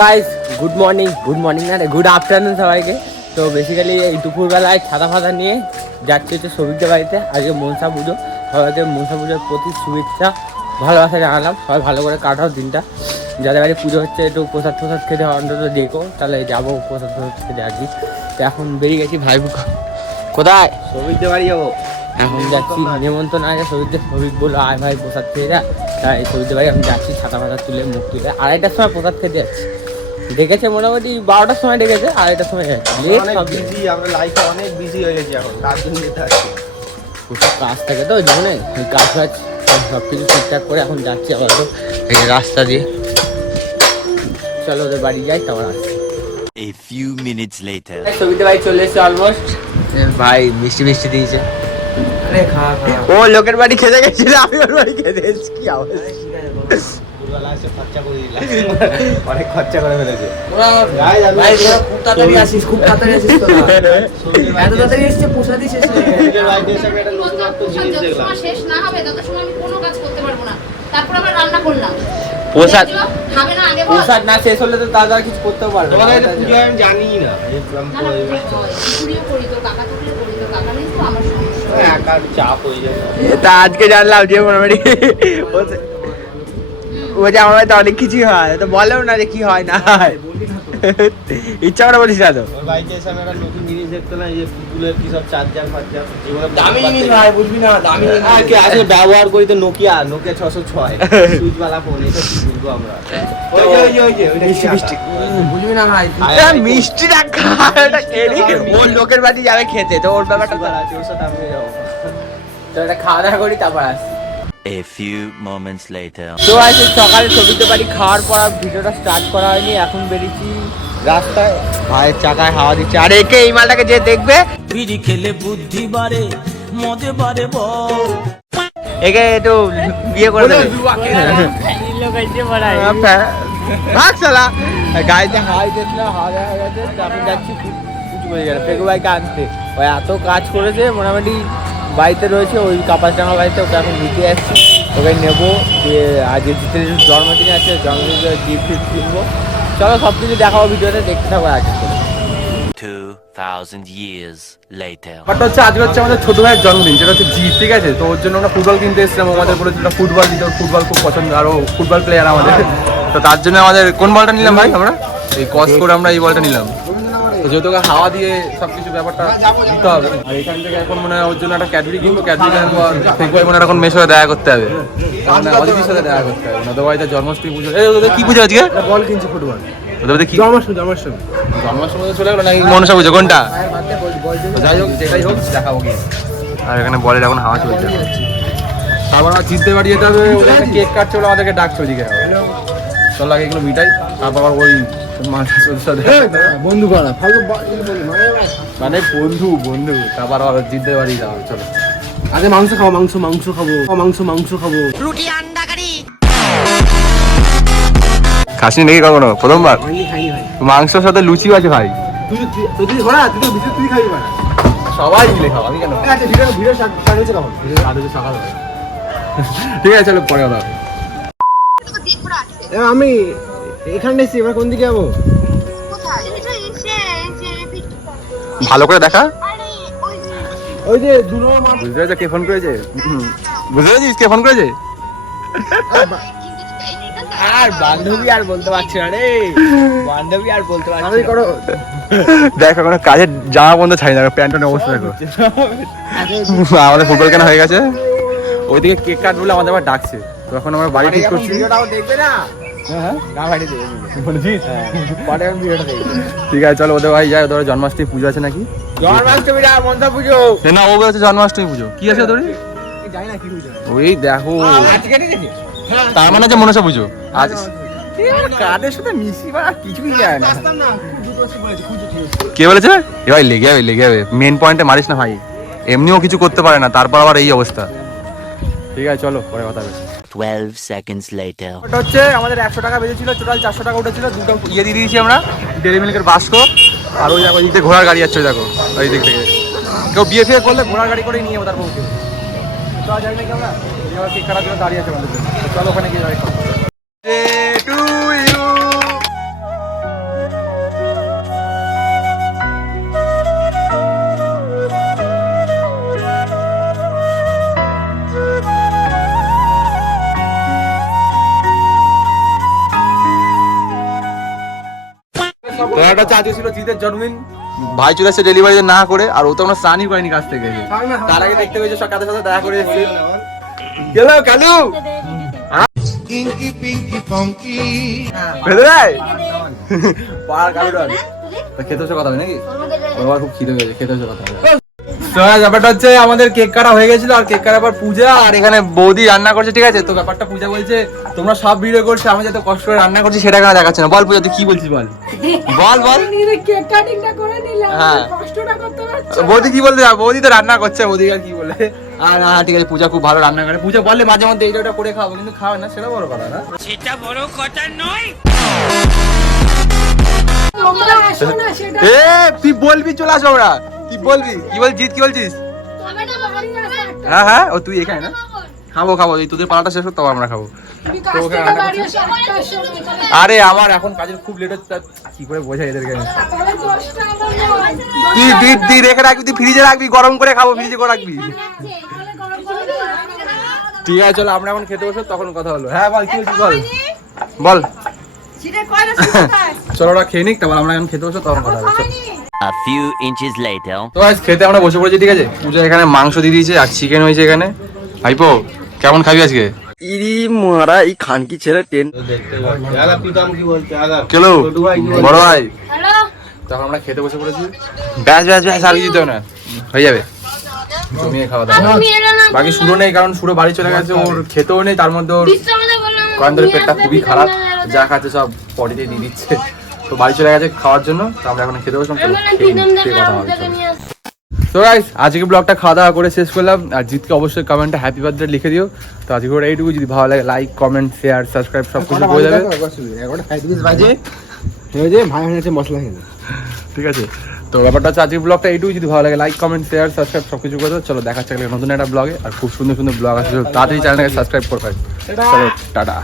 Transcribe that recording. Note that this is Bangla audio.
গাইস গুড মর্নিং না রে, গুড আফটারনুন সবাইকে। তো বেসিক্যালি এই দুপুরবেলায় ছাতা ফাতা নিয়ে যাচ্ছি হচ্ছে সবিকদের বাড়িতে। আজকে মনসা পুজো, সবাইকে মনসা পুজোর প্রতি শুভেচ্ছা ভালোবাসা জানালাম। সবাই ভালো করে কাটাও দিনটা। যাদের বাড়ি পুজো হচ্ছে একটু প্রসাদ খেতে অন্তত দেখো, তাহলে যাবো প্রসাদ খেতে আর কি। তো এখন বেরিয়ে গেছি ভাই কোথায় সবিকদের বাড়ি যাবো। এখন যাচ্ছি নেমন্তন্ন আগে সবিক বললো আয় ভাই প্রসাদ খেয়ে যা। তাই সবিকদের বাড়ি এখন যাচ্ছি ছাতা ফাতা তুলে মুখ তুলে। 2:30টার সময় প্রসাদ খেতে যাচ্ছি। ডেকেছে মোটামুটি 12টার সময় ডেকেছে, 2:30টার সময় যাচ্ছি। আমরা লাইফে অনেক বিজি হয়ে গেছি এখন, তার জন্য যেতে আসছি। ওসব কাজ থাকে তো জীবনে, ওই কাজ ফাজ সব কিছু ঠিকঠাক করে এখন যাচ্ছি আবার তো এই রাস্তা দিয়ে। চলো ওদের বাড়ি যাই, তারপর আসছি। A few minutes later. সবিতে ভাই চলে এসছে অলমোস্ট। ভাই মিষ্টি দিয়েছে। আরে খা ও লোকের বাড়ি খেতে গেছিল, আমি ওর বাড়ি খেতে এসেছি। কি আওয়াজ অনেক খরচা করে ফেলেছে। খুব তাড়াতাড়ি আসিস তোরা। এত তাড়াতাড়ি এসছে প্রসাদই শেষ হয়ে গেছে। শেষ না হবে তত সময় আমি কোনো কাজ করতে পারবো না। তারপর আবার রান্না করলাম। প্রসাদ খাবে না আগে বল। প্রসাদ না শেষ হলে তো তার কিছু করতেও পারবে না। পুজো আমি জানি না। পুরিও করি তো কাকা টুকরিও করি তো কাকা নেই তো আমার সমস্যা। একার চাপ হয়ে যাবে। তা আজকে জানলাম যে মোটামুটি বলছে আমার বাড়িতে অনেক কিছুই হয়, তো বলেও না যে কি হয় না হয়। ইচ্ছা করে বলিস না তো। ওর বাড়িতে এসে আমি একটা নতুন জিনিস দেখতে না, এই যে পুতুলের কি সব চার্জার ফার্জার দামি জিনিস ভাই, বুঝবি না দামি জিনিস। আজকে ব্যবহার করি তো নোকিয়া 606 সুইচওয়ালা ফোন। এটা কি বলবো আমরা? ওই যে বুঝবি না ভাই। মিষ্টিটা খাওয়াটা খেলি, ওর লোকের বাড়ি যাবে খেতে, তো ওর ব্যাপারটা আছে, ওর সাথে আমি যাবো। তো এটা খাওয়া দাওয়া করি তারপর আসি। A few moments later. তো আজকে সকালে সবিতে বাড়ি খাওয়ার পর ভিডিওটা স্টার্ট করা হয়নি। এখন বেরিয়েছি রাস্তায়, ভাইয়ের চাকায় হাওয়া দিচ্ছে। আর একে এই মালটাকে যে দেখবে বিড়ি খেলে বুদ্ধি বাড়ে, মজে বাড়ে বল। একে একটু বিয়ে করে দেবে। ভাগ শালা। গাড়িতে হাওয়াই দিয়েছিল, হাওয়া দেখা গেছে। এখন যাচ্ছি পুজো করে গেল ফেকু ভাইকে আনতে। ওই এত কাজ করেছে, মোটামুটি বাড়িতে রয়েছে ওই কাপাসডাঙ্গা বাড়িতে। ওকে এখন নিতে আসছি, ওকে নেবো। দিয়ে আজকে জিতের জন্মদিন আছে, জন্মদিনে গিফট কিনবো। চলো সব কিছু দেখাবো ভিডিওতে, দেখতে থাকো আগে। 2000 years later. বাট হচ্ছে আজকে হচ্ছে আমাদের ছোট ভাইয়ের জন্মদিন, যেটা হচ্ছে জিৎ, ঠিক আছে? তো ওর জন্য আমরা ফুটবল কিনতে এসেছিলাম। আমাদের বলেছিল ফুটবল দিতে, ফুটবল খুব পছন্দ, আরও ফুটবল প্লেয়ার আমাদের। তো তার জন্য আমাদের কোন বলটা নিলাম ভাই? আমরা এই কস করে আমরা এই বলটা নিলাম। তো যেহেতু হাওয়া দিয়ে সব কিছু ব্যাপারটা দিতে হবে। আর এখান থেকে এখন মনে হয় ওর জন্য একটা ক্যাডবেরি কিনবো। ক্যাডবেরি কিনবো, ঠিক ভাই মনে হয় এখন মেয়ের সাথে দেখা করতে হবে, মানে অদিতির সাথে দেখা করতে হবে। নদবাড়িতে জন্মাষ্টমী পুজো। ওদের কি পুজো আজকে? বল কিনছি ফুটবল। ওদের কি জন্মাষ্টমী চলে গেলো নাকি মনসা পুজো? কোনটা? যাই হোক, যেটাই হোক দেখাবো কি। আর এখানে বলের এখন হাওয়া চলছে। তারপর আমার জিততে বাড়ি যেতে হবে, ওখানে কেক কাটছে বলে আমাদেরকে ডাকছে ওইদিকে। চল আগে এগুলো মিটাই, তারপর আবার ওই বন্ধু করা মানে বন্ধু তারপর আবার জিততে বাড়ি যাওয়া। চলো আগে মাংস খাবো, মাংস খাবো। খাসনি নাকি কখনো? প্রথমবার মাংসর সাথে লুচিও আছে ভাই। তুই ঘোড়া, তুই তো ভিতরে তুই খাবি না। সবাই মিলে খাও, আমি কেন? ঠিক আছে, ভিডিও স্টার্ট হয়েছে কখন? ঠিক আছে চলো পরে কথা হবে। আমি এখানে এসেছি, এবার কোন দিকে যাবো? ভালো করে দেখা। ওই যে দুটো মাঠ। বুঝতে পেরেছো কে ফোন করেছে? বুঝতে পেরেছিস কে ফোন করেছে? আর বান্ধবী আর বলতে পারছি না রে, বান্ধবী আর বলতে পারছি আমি করো। দেখো কোনো কাজের জামা বন্ধ ছাড়ি না, প্যান্টের অবস্থা দেখো। আমাদের ফুটবল কেনা হয়ে গেছে, ওইদিকে কেক কাট বলে আমাদের আবার ডাকছে। তো এখন আমরা বাড়ি ঠিক করছি। ভিডিওটাও দেখবে না? হ্যাঁ না বাড়ি দেবে বলেছিস? পরে আমি ভিডিওটা দেখবো। ঠিক আছে চলো ওদের ভাই যাই। ওদের জন্মাষ্টমী পুজো আছে নাকি? জন্মাষ্টমী না মনসা পুজো। না ও বলেছে জন্মাষ্টমী পুজো। কি আছে ওদের? জানি না কি বুঝে। ওই দেখো, আজকে ঠিক আছে। তার মানে যে মনসা পুজো আজ। কাদের সাথে মিশি বা কিছুই যায় না। কে বলেছে? এ ভাই লেগে যাবে মেন পয়েন্টে মারিস না ভাই। এমনিও কিছু করতে পারে না, তারপর আবার এই অবস্থা। ঠিক আছে চলো পরে কথা হবে। 12 seconds later. ওটা হচ্ছে আমাদের 100 টাকা বেজেছিল, টোটাল 400 টাকা উঠেছিল। দুটো ইয়ে দিয়ে দিয়েছি আমরা, ডেরি মিল্কের বাস্কো। আর ওই দেখো দিকে ঘোড়ার গাড়ি যাচ্ছে, ওই দেখো ওই দিক থেকে। কেউ বিয়ে ফিয়ে করলে ঘোড়ার গাড়ি করে নিয়ে যাবো তার বউকে। চল যাই নাকি আমরা? কেক কাটার জন্য দাঁড়িয়ে আছে আমাদের জন্য। চলো ওখানে গিয়ে যাই। ব্যাপারটা হচ্ছে আজকে ছিল জিতের জন্মদিন, ভাই চলে এসেছে ডেলিভারি না করে, আর ও তো আমরা স্নানই করেনি কাছ থেকে। তার আগে দেখতে পেয়েছে সব কাদের সাথে দেখা করে এসেছে। গেল কালু ভেতরে আয়। পার কালু ডাল খেতে হচ্ছে কথা হবে নাকি? আমার খুব খিদে পেয়েছে, খেতে হচ্ছে কথা হবে। তো ব্যাপারটা হচ্ছে আমাদের কেক কাটা হয়ে গেছিল, আর কেক কাটার পর পূজা, আর এখানে বৌদি রান্না করছে, ঠিক আছে? তো ব্যাপারটা পূজা বলছে তোমরা সব ভিডিও করছো, আমি যত কষ্ট করে রান্না করছি সেটা কেন দেখাচ্ছে না? বল পূজা তুই কি বলছিস বল বল বল। হ্যাঁ বৌদি কি বলতে, বৌদি তো রান্না করছে, বৌদি আর কি বলে। আর হ্যাঁ ঠিক আছে, পূজা খুব ভালো রান্না করে। পূজা বললে মাঝে মধ্যে এইটা ওটা করে খাবো, কিন্তু খাওয়া না, সেটা বড় কথা না। সেটা বড় কথা নয়। এ তুই বলবি চলে আসো আমরা, কি বলবি, কি বল জিত, কি বলছিস? হ্যাঁ হ্যাঁ ও তুই এখানে না, খাবো খাবো, এই তোদের পালাটা শেষ হোক তবে আমরা খাবো। তো ওখানে রান্না করছে। আরে আমার এখন কাজের খুব লেট হচ্ছে, কি করে বোঝাই এদেরকে? তুই রেখে রাখবি, তুই ফ্রিজে রাখবি, গরম করে খাবো, ফ্রিজে করে রাখবি। ঠিক আছে চলো আমরা এখন খেতে বসবো, তখন কথা হলো। হ্যাঁ বল কি বলছিস বল বল। চলো ওরা খেয়ে নিক, তারপর আমরা এখন খেতে বসবো, তখন কথা হবে। A few inches later. তো আজ খেতে আমরা বসে পড়েছি, ঠিক আছে? পূজা এখানে মাংস দিয়ে দিয়েছে আর চিকেন হয়েছে এখানে। ভাইপো কেমন খাবি আজকে? ইরি মারা এই খানকি ছেলে টেন দেখতে পাচ্ছি। আগা পিতাম কি বলছে আগা? কেলো ছোট ভাই কি বড় ভাই, হ্যালো তখন আমরা খেতে বসে পড়েছি। ব্যাস ব্যাস ব্যাস আর কিছু দিতে হবে না, হয়ে যাবে জমিয়ে খাওয়া দাওয়া। বাকি সুরো নেই, কারণ সুরো বাড়ি চলে গেছে, ওর খেতেও নেই, তার মধ্যে ওর কয়েক ধরে পেটটা খুবই খারাপ, যা খাচ্ছে সব পটিতে দিয়ে দিচ্ছে। তো বাড়ি চলে গেছে খাওয়ার জন্য, তো আমরা এখন খেতে বসলাম। চলো খেয়ে নিই, খেয়ে কথা হবে। তো গাইস আজকে ব্লগটা খাওয়া দাওয়া করে শেষ করলাম, আর জিতকে অবশ্যই কমেন্টে হ্যাপি বার্থডে লিখে দিও। তো আজকে ওরা এইটুকু, যদি ভালো লাগে লাইক কমেন্ট শেয়ার সাবস্ক্রাইব সব কিছু হয়ে যাবে, ঠিক আছে? তো ব্যাপারটা হচ্ছে আজকের ব্লগটা এইটুকু, যদি ভালো লাগে লাইক কমেন্ট শেয়ার সাবস্ক্রাইব সব কিছু করে দাও। চলো দেখা হচ্ছে নতুন একটা ব্লগে, আর খুব সুন্দর সুন্দর ব্লগ আছে, তাড়াতাড়ি চ্যানেলটাকে সাবস্ক্রাইব করবে। চলো টাটা।